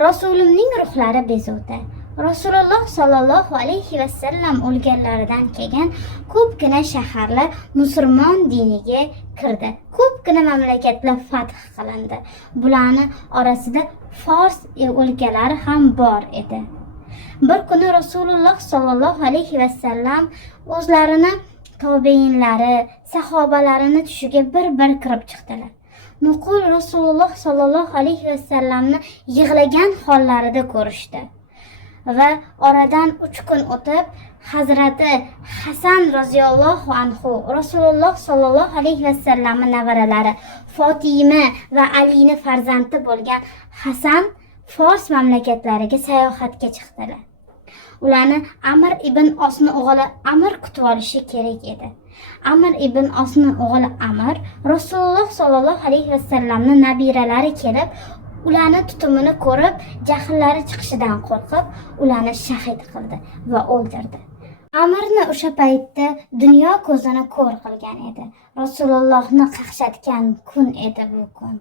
Rasulimning ruhlari bezovta. Rasululloh sollallohu alayhi vasallam o'lganlaridan keyin ko'pgina shaharlar musulmon diniga kirdi. Ko'pgina mamlakatlar fath qilindi. Bularning orasida Fors o'lkalari ham bor edi. Bir kuni Rasululloh sollallohu alayhi vasallam o'zlarini tobeinlari, sahobalarini tushiga bir kirib chiqdilar. Nuqul Rasululloh sollallohu alayhi vasallamni yig'lagan hollarida ko'rishdi. Va oradan 3 kun o'tib Hazrati Hasan roziyallohu anhu Rasululloh sollallohu alayhi vasallamning nevaralari Fatima va Alini farzandi bo'lgan Hasan Fors mamlakatlariga sayohatga chiqdilar. Ularni Amr ibn Osning o'g'li Amr kutib olishi kerak edi. Amr ibn Osning o'g'li Amr Rasululloh sollallohu alayhi vasallamning nabiralari kelib, ularni tutumini ko'rib, jahllari chiqishidan qo'rqib, ularni shahid qildi va o'ldirdi. Amirni o'sha paytda dunyo ko'zini ko'r qilgan edi. Rasulullohni qaqshatgan kun edi bu kun.